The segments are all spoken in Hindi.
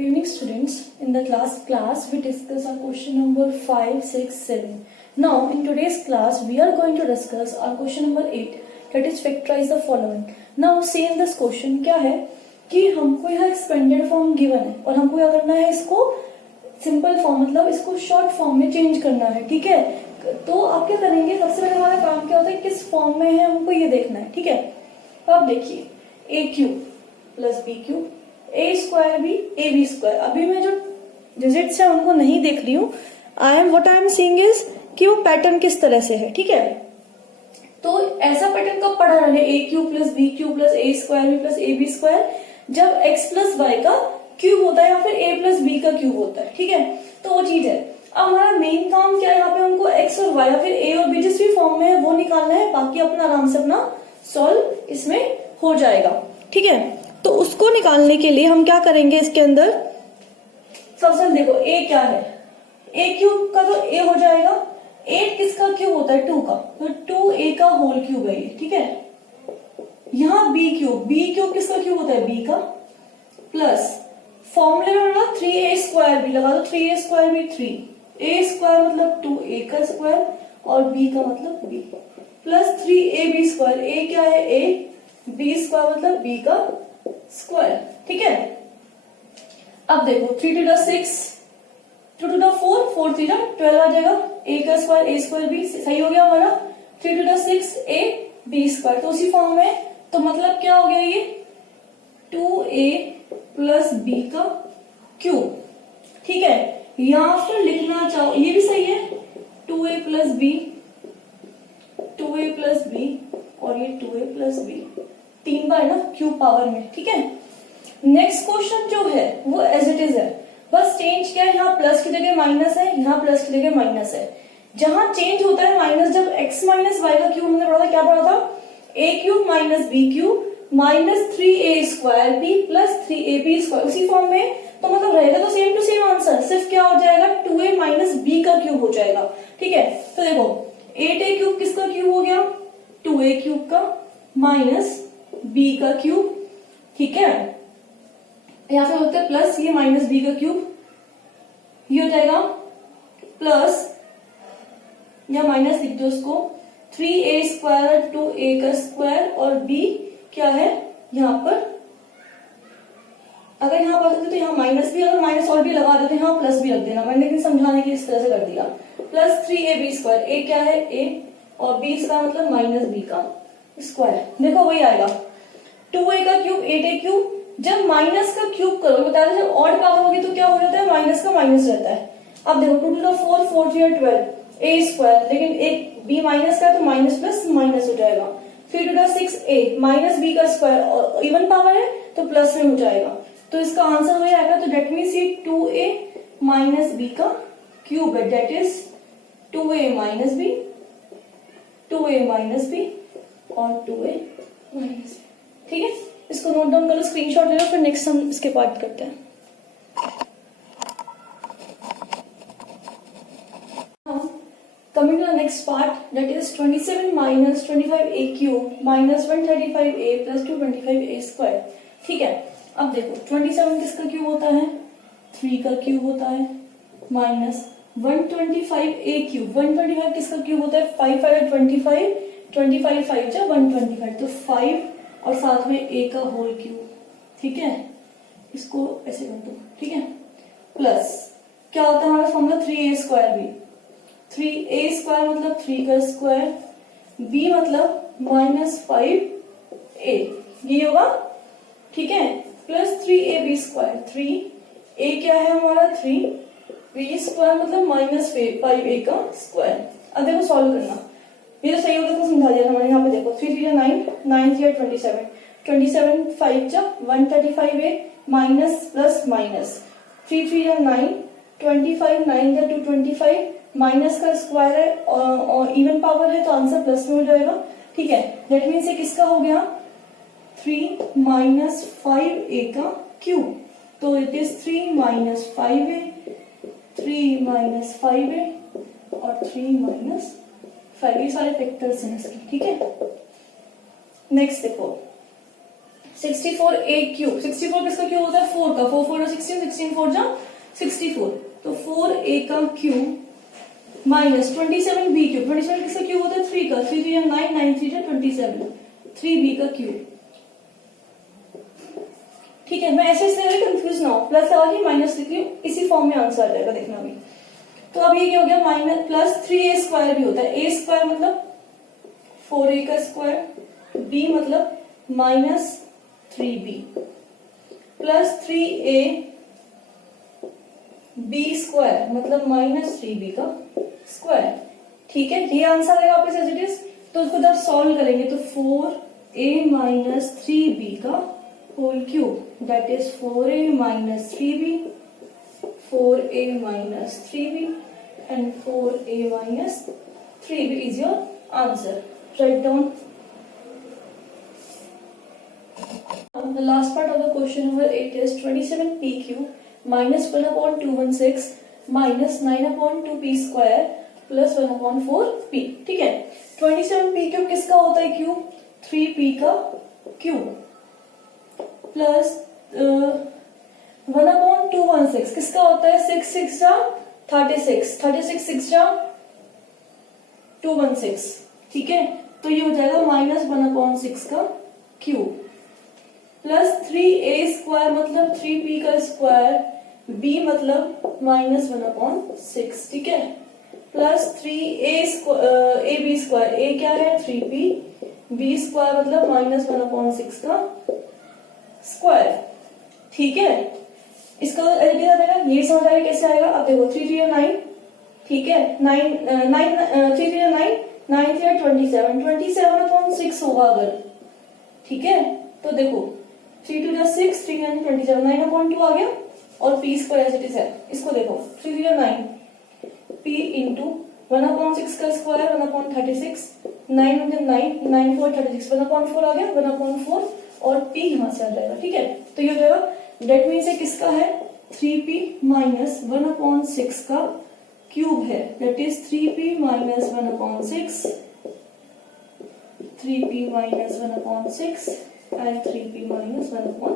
Good evening students. In the class we discuss our question number 5, 6, 7. Now in today's class we are going to discuss our question number 8, that is factorize the following. Now see in this question क्या है कि हमको यह एक्सपेंडेड फॉर्म गिवन है और हमको क्या करना है, इसको सिंपल फॉर्म मतलब इसको शॉर्ट फॉर्म में चेंज करना है. ठीक है, तो आप क्या करेंगे, सबसे पहले हमारा काम क्या होता है, किस फॉर्म में है हमको ये देखना है. ठीक है, तो आप देखिए A cube plus B cube A square B A B square. अभी मैं जो डिजिट्स है उनको नहीं देख रही हूँ. What I am seeing is कि वो पैटर्न किस तरह से है. ठीक है, तो ऐसा पैटर्न कब पढ़ा रहे, A cube plus B cube plus A square B plus A B square, जब एक्स प्लस वाई का क्यूब होता है या फिर ए प्लस बी का क्यूब होता है. ठीक है, तो वो चीज है. अब हमारा मेन काम क्या है, यहाँ पे हमको एक्स और वाई या फिर ए और बी जिस भी फॉर्म में है वो निकालना है. बाकी अपना आराम से अपना सॉल्व इसमें हो जाएगा. ठीक है, तो उसको निकालने के लिए हम क्या करेंगे, इसके अंदर सबसे देखो ए क्या है, ए क्यूब का तो ए हो जाएगा. 8 किसका क्यूब होता है, 2 का, तो 2a का होल क्यूब है ये. ठीक है, यहाँ बी क्यूब किसका क्यूब होता है, b का, प्लस फॉर्मूले में ना 3a स्क्वायर भी लगा दो. 3a स्क्वायर भी 3a स्क्वायर मतलब 2a का स्क्वायर और b का मतलब b, plus 3ab square. a क्या है a, b स्क्वायर मतलब b का स्क्वायर. ठीक है, अब देखो 3 टू 6, 2 टू 4, 4 3 12 आ जाएगा. a का स्क्वायर a स्क्वायर b सही हो गया हमारा. 3 टू 6 a b स्क्वायर, तो उसी फॉर्म में, तो मतलब क्या हो गया ये 2a प्लस b का क्यूब. ठीक है, या फिर लिखना चाहो ये भी सही है, 2a plus b, 2a plus b और ये 2a प्लस b, 3 बार ना क्यूब पावर में. ठीक है, नेक्स्ट क्वेश्चन जो है वो एज इट इज है, बस चेंज क्या है, यहाँ प्लस की जगह माइनस है, यहाँ प्लस की जगह माइनस है. जहां चेंज होता है माइनस, जब x माइनस वाई का क्यूब हमने पढ़ा था, क्या पढ़ा था, a cube minus b cube minus 3a square B plus 3ab square, उसी फॉर्म में. तो मतलब रहेगा तो सेम टू सेम आंसर, सिर्फ क्या हो जाएगा 2a माइनस b का क्यूब हो जाएगा. ठीक है, तो देखो 8a क्यूब किसका क्यूब हो गया, 2a क्यूब का माइनस b का क्यूब. ठीक है, या फिर होता है प्लस ये माइनस b का क्यूब, ये हो जाएगा प्लस या माइनस लिख दो इसको, 3a स्क्वायर 2a का स्क्वायर और b क्या है यहाँ पर, अगर यहाँ पर तो यहाँ माइनस भी, अगर माइनस और भी लगा देते हैं यहाँ प्लस भी रख देना. मैंने लेकिन समझाने के लिए इस तरह से कर दिया. प्लस 3ab स्क्वायर, a क्या है a और b स्क्वायर मतलब माइनस b का स्क्वायर. देखो वही आएगा 2a का क्यूब 8a क्यूब. जब माइनस का क्यूब करो, बता रहे जब ऑड पावर होगी तो क्या हो जाता है, माइनस का माइनस रहता है. अब देखो 2 टू 4, 4 3 12 a स्क्वायर, लेकिन एक b माइनस का तो माइनस प्लस माइनस हो जाएगा. 3 टू 6 a माइनस b का स्क्वायर, और इवन पावर है तो प्लस में हो जाएगा. तो इसका आंसर वही आएगा. तो डेट मीन्स ये 2a माइनस b का क्यूब है, that is 2a minus b, 2a minus b और 2a माइनस b. ठीक है, इसको नोट डाउन कर लो, स्क्रीनशॉट ले लो, फिर नेक्स्ट हम इसके पार्ट करते हैं. Coming to the next part, that is 27 minus 25a cube minus 135a plus 225a square. ठीक है, अब देखो 27 किसका क्यूब होता है, 3 का क्यूब होता है, माइनस 125a क्यूब, 125 किसका क्यूब होता है, 5 5 25, 25 5 जा 125, तो 5 और साथ में a का होल क्यूब. ठीक है, इसको ऐसे कर दो. ठीक है, प्लस क्या होता है हमारा formula 3a square B, 3a square मतलब 3 का स्क्वायर, b मतलब माइनस 5a, ये होगा. ठीक है, प्लस 3ab स्क्वायर, 3a क्या है हमारा 3, b स्क्वायर मतलब माइनस 5a का स्क्वायर. अब देखो सॉल्व करना, ये तो सही होगा तो समझा दिया हमारे. यहाँ पे देखो 3 3 9, 9 3 27, 27 5 जा 135a माइनस प्लस माइनस, 3 3 9, 25 9 जा 225, माइनस का स्क्वायर है और इवन पावर है तो आंसर प्लस में हो जाएगा. ठीक है, दैट मीन्स ये किसका हो गया, 3 माइनस 5a का क्यूब, तो it is 3 minus 5a, 3 minus 5a और 3 माइनस 5, ये सारे फैक्टर्स हैं इसके. ठीक है, नेक्स्ट देखो 64a क्यूब, 64 किसका क्यूब होता है 4 का, 4 4 16, 16 4 जा 64, तो 4a का क्यूब माइनस 27b क्यूब, 27 किसका क्यूब होता है 3 का, 3 3 9 9 3 27, 3b का क्यूब। ठीक है, मैं ऐसे इसलिए कंफ्यूज ना हो, प्लस लगा के माइनस लिख ली, इसी फॉर्म में आंसर आ जाएगा, देखना अभी। तो अब ये क्या हो गया माइनस प्लस 3a स्क्वायर भी होता है, a स्क्वायर मतलब 4a का स्क्वायर, b मतलब minus 3b plus 3a b square मतलब माइनस 3b का स्क्वायर। ठीक है, ये आंसर आएगा आपके एज इट इज। तो उसको जब सॉल्व करेंगे तो 4a माइनस 3b का whole cube, that is 4a minus 3b, 4a minus 3b and 4a minus 3b is your answer. Write down. The last part of the question number 8 is 27p cube minus 1 upon 216 minus 9 upon 2p square plus 1 upon 4p. ठीक है, 27p क्यूब किसका होता है क्यूब, 3p का क्यूब प्लस 1 अपॉन 216 किसका होता है 6 6 जा 36, 36 6 जा 216। ठीक है, तो ये हो जाएगा माइनस 1 अपॉन 6 का क्यूब प्लस 3a स्क्वायर मतलब 3p का स्क्वायर, b मतलब माइनस 1 अपॉन 6। ठीक है, plus 3a b square, a क्या है 3p, b स्क्वायर मतलब माइनस 1 अपॉन 6 का स्क्वायर। ठीक है, इसका एलजीब्रा आ जाएगा, ये समझ आएगा कैसे आएगा। अब देखो 3 3 9, ठीक है 9 3 3 9 9 3 27, 27 अपॉन 6 होगा अगर। ठीक है, तो देखो 3 2 6, 3 9 27, 9 अपॉन 2 आ गया और p square as it is है। इसको देखो 3 3 9 p इंटू 1 अपॉन 6 का स्क्वायर 1 अपॉन 36, 9 9 9 4 36, 1 अपॉन 4 आ गया 1 अपॉन 4 और p यहां से आ जाएगा। ठीक है, तो ये हो जाएगा डेट मीन्स ये किसका है 3p माइनस 1 अपॉन 6 का क्यूब है, that is 3p minus 1 upon 6, 3p minus 1 upon 6 and 3p minus 1 upon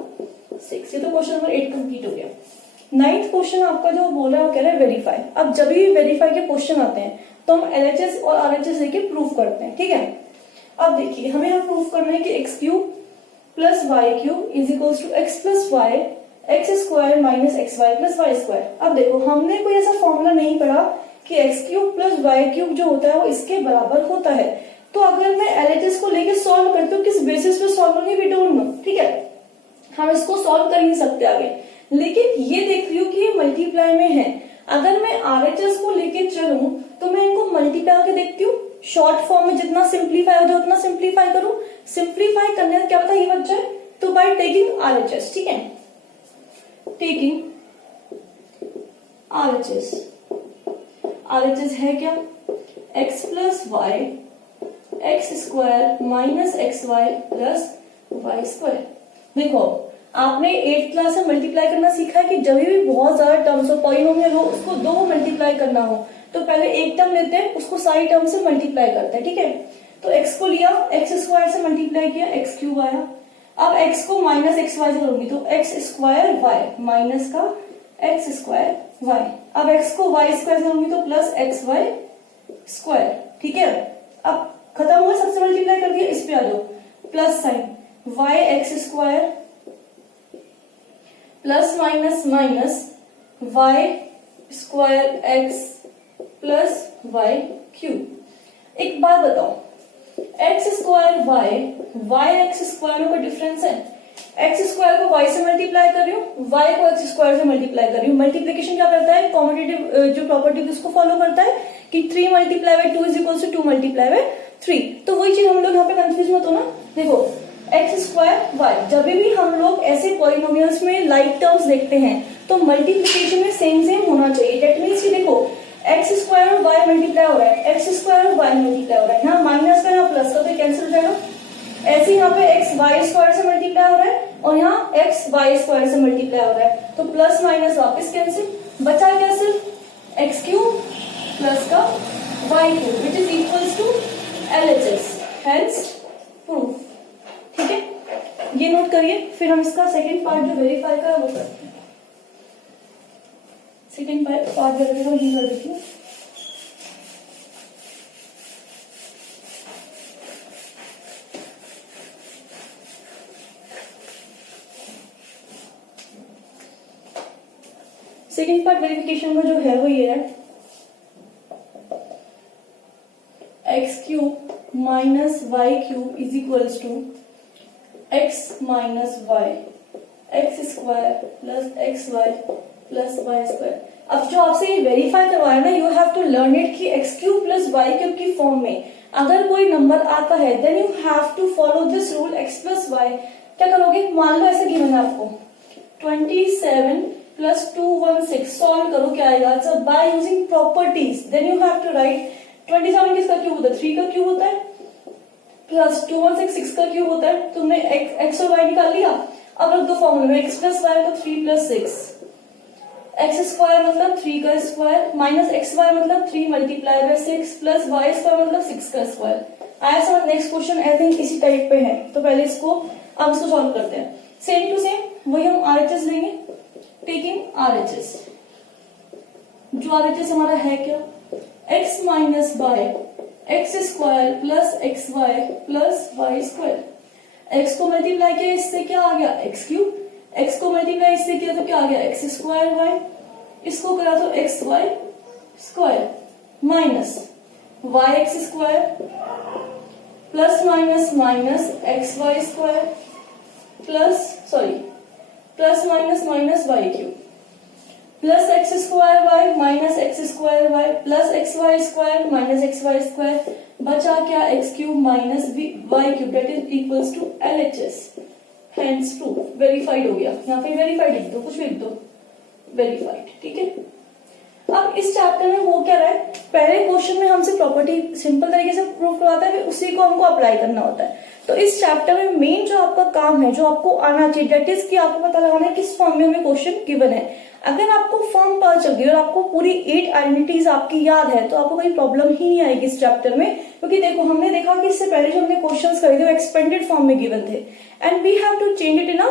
6। ये तो क्वेश्चन नंबर 8 कंप्लीट हो गया। 9th क्वेश्चन आपका जो बोल रहा है वो कह रहा है वेरीफाई। अब जब भी वेरीफाई के क्वेश्चन आते हैं तो हम LHS और RHS लेके प्रूफ करते हैं। ठीक है, अब देखिए हमें यहाँ प्रूफ करना है कि x cube plus Y cube is equals to x plus Y x square minus x Y plus Y square. अब देखो हमने कोई ऐसा फॉर्मूला नहीं पढ़ा कि x cube plus Y cube जो होता है वो इसके बराबर होता है। तो अगर मैं एलएचएस को लेके सॉल्व करती हूँ किस बेसिस पे सॉल्व करूंगी वी डोंट नो। ठीक है, हम इसको सॉल्व कर ही नहीं सकते आगे, लेकिन ये देख रही हूँ कि ये मल्टीप्लाई में है। अगर मैं आरएचएस को लेके चलूं तो मैं इनको मल्टीप्लाई करके देखती हूँ, शॉर्ट फॉर्म में जितना सिंप्लीफाई हो जाए उतना सिंप्लीफाई करूं। सिंप्लीफाई करने का क्या पता ये बच जाए, तो बाय टेकिंग आरएचएस। ठीक है, टेकिंग आरएचएस, आरएचएस है क्या x plus Y x square minus x Y plus Y square. देखो आपने 8th क्लास में मल्टीप्लाई करना सीखा है कि जब भी बहुत ज्यादा टर्म्स हो पॉलिनोमियल हो उसको दो मल्टीप्लाई करना हो तो पहले एक टर्म लेते हैं उसको सारी टर्म से मल्टीप्लाई करते हैं। ठीक है, तो x को लिया एक्स स्क्वायर से मल्टीप्लाई किया एक्स क्यूब आया। अब x को माइनस एक्स वाई से करूंगी तो एक्स स्क्वायर वाई माइनस का एक्स स्क्वायर वाई। अब x को वाई स्क्वायर से करूंगी तो प्लस एक्स वाई स्क्वायर। ठीक है, अब खत्म हुआ, सबसे मल्टीप्लाई कर दिया, इस पे आ जाओ plus sign y x square plus minus minus y square x plus Y cube. एक बात बताओ, x square y x square में कोई डिफरेंस है? एक्स स्क्वायर को वाई से मल्टीप्लाई कर रही हूँ, वाई को एक्स स्क्वायर से मल्टीप्लाई कर रही हूँ। मल्टीप्लीकेशन क्या करता है, कॉम्पिटिटिव जो प्रॉपर्टी उसको फॉलो करता है कि 3 multiply by 2 is equal to 2 multiply by 3। तो वही चीज हम लोग यहाँ पे कंफ्यूज मत हो ना। देखो एक्स स्क्वायर वाई, जब भी हम लोग ऐसे पॉलिनोमियल्स में लाइक टर्म्स देखते हैं तो मल्टीप्लीकेशन में सेम सेम होना चाहिए। दैट मीन्स कि देखो एक्स स्क्वायर और वाई मल्टीप्लाई हो रहा है, एक्स स्क्वायर और वाई मल्टीप्लाई हो रहा है, यहाँ माइनस का यहाँ प्लस का तो कैंसिल हो जाएगा। ऐसे यहाँ पे एक्स वाई स्क्वायर से मल्टीप्लाई हो रहा है और यहाँ एक्स वाई स्क्वायर से मल्टीप्लाई हो रहा है, तो प्लस माइनस वापस कैंसिल, बचा क्या सिर्फ एक्स क्यूब प्लस का y cube which is equals to LHS, hence proof. ठीक है, ये नोट करिए, फिर हम इसका सेकंड पार्ट जो वेरीफाई का है वो करते हैं। सेकंड पार्ट वेरीफाई का ये कर देती हूँ। सेकेंड पार्ट वेरिफिकेशन का जो है वो ये है, X cube minus Y cube is equals to X minus Y x square plus x Y plus Y square. अब जो आपसे ये वेरीफाई करवाया ना, you have to learn it कि x cube plus Y cube की फॉर्म में अगर कोई नंबर आता है then you have to follow this rule X plus Y. क्या करोगे, मान लो ऐसे गिवन है आपको 27 प्लस 216, सॉल्व करो क्या आएगा। So by using properties then you have to write 27 किसका क्यूब होता है, 3 का क्यूब होता है, प्लस 216 6 का क्यूब होता है। तुमने एक्स और वाई निकाल लिया, अब रख दो फॉर्मूले में, एक्स प्लस वाई मतलब 3 प्लस 6, एक्स स्क्वायर मतलब 3 का स्क्वायर माइनस एक्स वाई मतलब 3 multiply by 6 plus Y square मतलब 6 का स्क्वायर। आया समझ। नेक्स्ट क्वेश्चन आई थिंक इसी टाइप पे है, तो पहले इसको अब इसको सॉल्व करते हैं। सेम टू सेम वही हम आरएचएस लेंगे, टेकिंग आरएचएस। जो आरएचएस हमारा है क्या, x minus by x square plus x Y plus Y square. X को मल्टीप्लाई किया इससे क्या आ गया, एक्स क्यूब, एक्स को मल्टीप्लाई इससे किया तो क्या आ गया, एक्स स्क्वायर वाई, इसको करा तो x y square minus Y x square plus minus minus x y square plus minus minus Y cube plus x square y minus x square y plus x y square minus x y square. बचा क्या, x cube minus Y cube that is equals to LHS. Hence proof, verified हो गया। यहाँ पे वेरीफाइड लिख दो, कुछ भी लिख दो, वेरीफाइड। ठीक है। अब इस चैप्टर में हो क्या रहा है, पहले क्वेश्चन में हमसे प्रॉपर्टी सिंपल तरीके से प्रूफ करवाता है, फिर उसी को हमको अप्लाई करना होता है। तो इस चैप्टर में मेन जो आपका काम है, जो आपको आना चाहिए, दैट इज कि आपको पता लगाना है किस फॉर्म में हमें क्वेश्चन गिवन है। अगर आपको फॉर्म पता चल गई और आपको पूरी 8 आइडेंटिटीज आपकी याद है तो आपको कोई प्रॉब्लम ही नहीं आएगी इस चैप्टर में। क्योंकि देखो हमने देखा कि इससे पहले जो हमने क्वेश्चंस करे थे वो एक्सपेंडेड फॉर्म में गिवन थे and we have to change it in a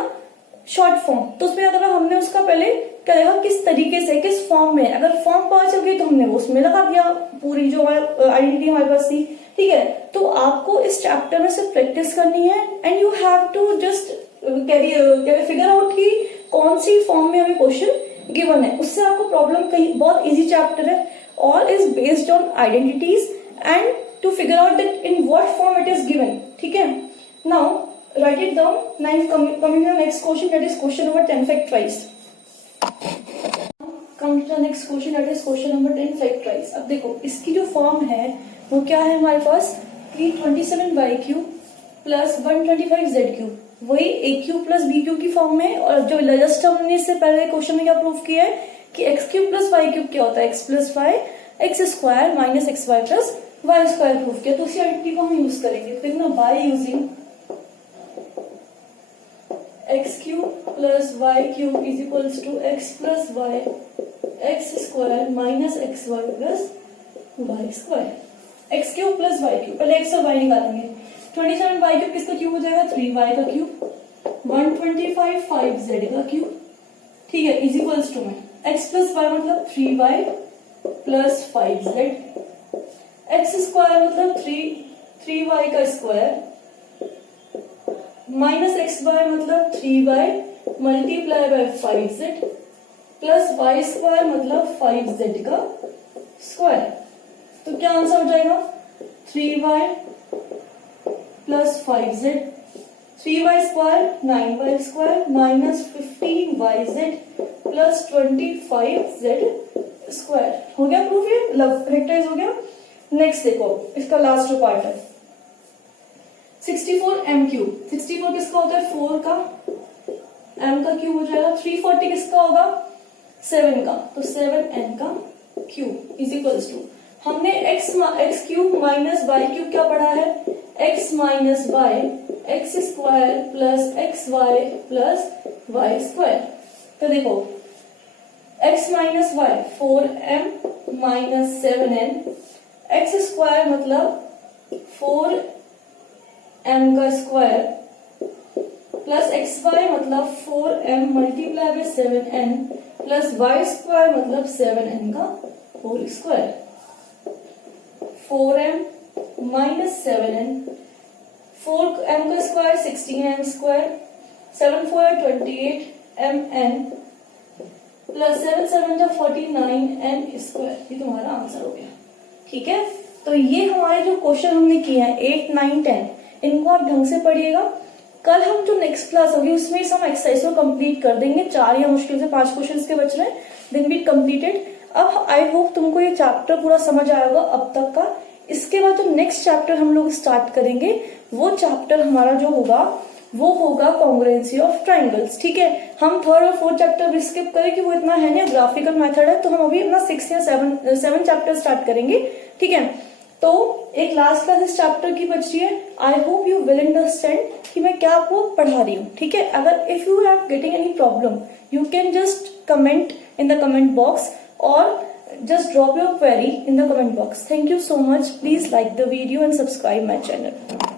short form. तो उसमें अगर हमने उसका पहले क्या देखा, किस तरीके से किस फॉर्म में, अगर फॉर्म पता चल गई तो हमने वो उसमें लगा दिया पूरी जो आइडेंटिटी हमारे पास थी। ठीक है, तो आपको इस चैप्टर में सिर्फ प्रैक्टिस करनी है and you have to just figure out कि कौन सी फॉर्म में हमें क्वेश्चन गिवन है। उससे आपको प्रॉब्लम कहीं, बहुत इजी चैप्टर है, all is based on identities and to figure out that in what form it is given. ठीक है, now write it down. Now coming to the next question, that is question number 10 factorize. Come to the next question, that is question number 10 factorize. अब देखो इसकी जो फॉर्म है वो क्या है हमारे पास, 327y cube plus 125z cube, वही a cube plus b cube की फॉर्म में। और जो जस्ट हमने इससे पहले क्वेश्चन में क्या प्रूफ किया है कि x cube plus y cube क्या होता है, x plus Y x square minus x Y plus Y square proof किया। तो उसी आइडेंटिटी को हम यूज करेंगे। फिर ना by using X cube plus Y cube is equals to x plus Y x square minus x Y plus Y square. X cube plus Y cube, पहले एक्स और वाई निकालेंगे। 27 वाई क्यूब किसका क्यूब हो जाएगा, 3 वाई का क्यूब, 125 5z का क्यूब। ठीक है, इज इक्वल्स टू में एक्स प्लस वाई मतलब 3 Y plus 5z, x square मतलब 3 वाई का स्क्वायर माइनस एक्स वाई मतलब 3 Y multiply by 5z plus Y square मतलब 5z का स्क्वायर। तो क्या आंसर हो जाएगा, 3 Y plus 5z, 3 Y square 9 Y square minus 15yz plus 25z square. हो गया प्रूफ, ये फैक्टराइज हो गया। नेक्स्ट देखो इसका लास्ट जो पार्ट है 64 m क्यूब। 64 किसका होता है, 4 का, m का क्यूब हो जाएगा। 340 किसका होगा, 7 का, तो 7n का क्यूब इज इक्वल्स टू, हमने x cube minus Y cube क्या पढ़ा है, x minus Y x square plus x Y plus Y square. तो देखो x minus Y 4m minus 7n, X square मतलब 4m का स्क्वायर प्लस एक्स वाई मतलब 4m multiply by 7n plus Y square मतलब 7n का whole square. 4m minus 7n, 4m का square 16m square, 7 4 28mn plus 7 7 जा 49n स्क्वायर। ये तुम्हारा आंसर हो गया। ठीक है, तो ये हमारे जो क्वेश्चन हमने किए हैं 8 9 10, इनको आप ढंग से पढ़िएगा। कल हम जो नेक्स्ट क्लास होगी उसमें हम एक्सरसाइज को कंप्लीट कर देंगे। 4 या मुश्किल से 5 क्वेश्चन के बच रहे हैं, देन बी कंप्लीटेड। अब आई होप तुमको ये चैप्टर पूरा समझ आया होगा अब तक का। इसके बाद जो नेक्स्ट चैप्टर हम लोग स्टार्ट करेंगे वो चैप्टर हमारा जो होगा वो होगा कॉन्ग्रुएंसी ऑफ ट्राइंगल्स। ठीक है, हम 3rd और 4th चैप्टर भी स्किप करें कि वो इतना है ना, ग्राफिकल मेथड है, तो हम अभी अपना 6 या 7 चैप्टर स्टार्ट करेंगे। ठीक है, तो एक लास्ट क्लास इस चैप्टर की बच रही है। I hope you will understand कि मैं क्या आपको पढ़ा रही हूँ। ठीक है, अगर if you have getting any problem you can just comment in the comment box और just drop your query in the comment box. Thank you so much. Please like the video and subscribe my channel.